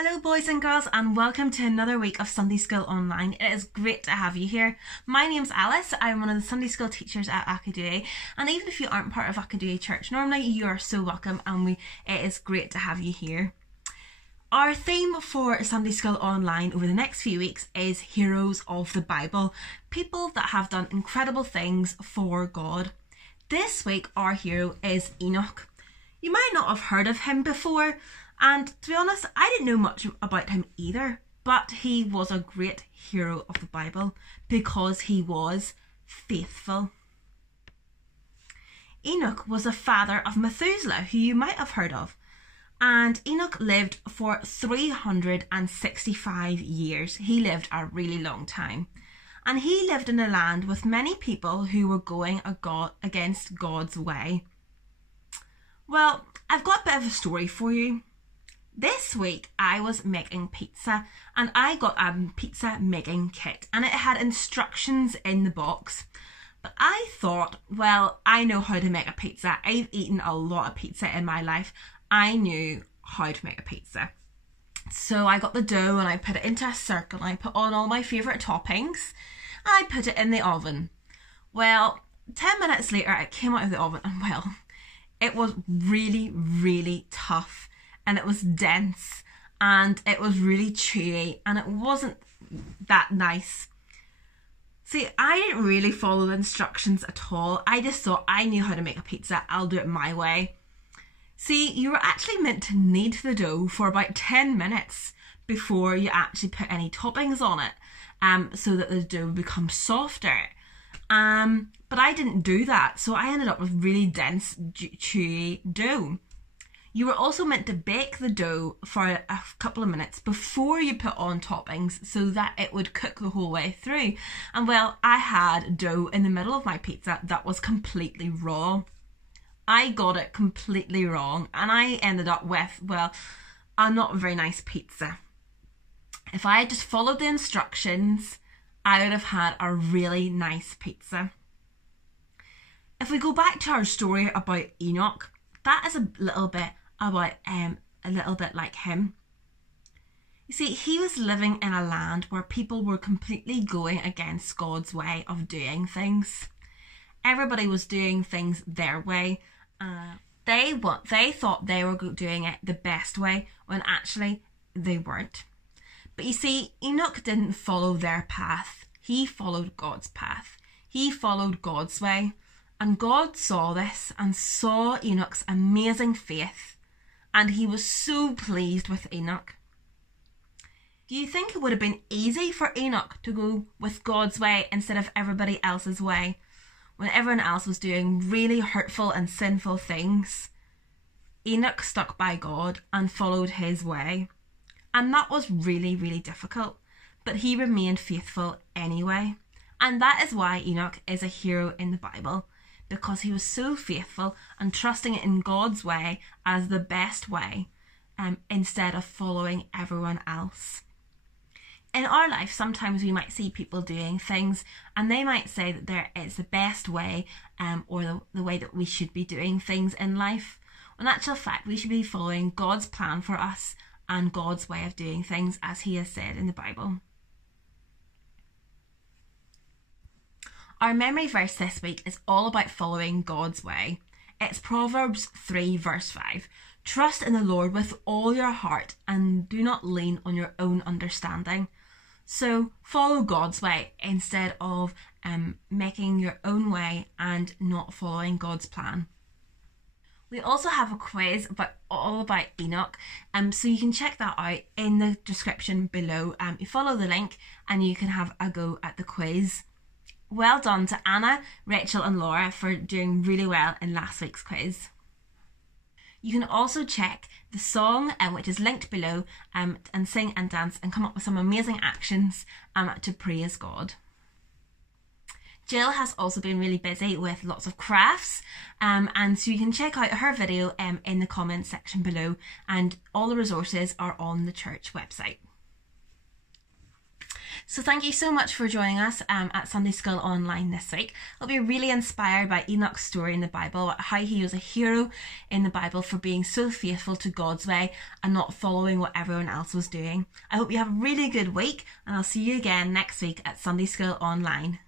Hello boys and girls, and welcome to another week of Sunday School Online. It is great to have you here. My name's Alice. I'm one of the Sunday School teachers at Akadue, and even if you aren't part of Akadue Church normally, you are so welcome, and it is great to have you here. Our theme for Sunday School Online over the next few weeks is Heroes of the Bible, people that have done incredible things for God. This week our hero is Enoch. You might not have heard of him before, and to be honest, I didn't know much about him either, but he was a great hero of the Bible because he was faithful. Enoch was the father of Methuselah, who you might have heard of, and Enoch lived for 365 years. He lived a really long time, and he lived in a land with many people who were going against God's way. Well, I've got a bit of a story for you. This week I was making pizza and I got a pizza making kit and it had instructions in the box. But I thought, well, I know how to make a pizza. I've eaten a lot of pizza in my life. I knew how to make a pizza. So I got the dough and I put it into a circle and I put on all my favourite toppings and I put it in the oven. Well, 10 minutes later it came out of the oven and well, it was really, really tough. And it was dense and it was really chewy and it wasn't that nice. See, I didn't really follow the instructions at all. I just thought I knew how to make a pizza. I'll do it my way. See, you were actually meant to knead the dough for about 10 minutes before you actually put any toppings on it, so that the dough would become softer. But I didn't do that, so I ended up with really dense, chewy dough. You were also meant to bake the dough for a couple of minutes before you put on toppings so that it would cook the whole way through. And well, I had dough in the middle of my pizza that was completely raw. I got it completely wrong and I ended up with, well, a not very nice pizza. If I had just followed the instructions, I would have had a really nice pizza. If we go back to our story about Enoch, that is a little bit like him. You see, he was living in a land where people were completely going against God's way of doing things. Everybody was doing things their way. They thought they were doing it the best way when actually they weren't. But you see, Enoch didn't follow their path. He followed God's path. He followed God's way. And God saw this and saw Enoch's amazing faith, and he was so pleased with Enoch. Do you think it would have been easy for Enoch to go with God's way instead of everybody else's way, when everyone else was doing really hurtful and sinful things? Enoch stuck by God and followed his way, and that was really, really difficult, but he remained faithful anyway. And that is why Enoch is a hero in the Bible, because he was so faithful and trusting in God's way as the best way, instead of following everyone else. In our life, sometimes we might see people doing things and they might say that there is the best way, or the way that we should be doing things in life. In actual fact, we should be following God's plan for us and God's way of doing things as he has said in the Bible. Our memory verse this week is all about following God's way. It's Proverbs 3 verse 5. Trust in the Lord with all your heart and do not lean on your own understanding. So follow God's way instead of making your own way and not following God's plan. We also have a quiz all about Enoch, so you can check that out in the description below. You follow the link and you can have a go at the quiz. Well done to Anna, Rachel and Laura for doing really well in last week's quiz. You can also check the song, which is linked below, and sing and dance and come up with some amazing actions to praise God. Jill has also been really busy with lots of crafts, and so you can check out her video in the comments section below, and all the resources are on the church website. So thank you so much for joining us at Sunday School Online this week. I'll be really inspired by Enoch's story in the Bible, how he was a hero in the Bible for being so faithful to God's way and not following what everyone else was doing. I hope you have a really good week, and I'll see you again next week at Sunday School Online.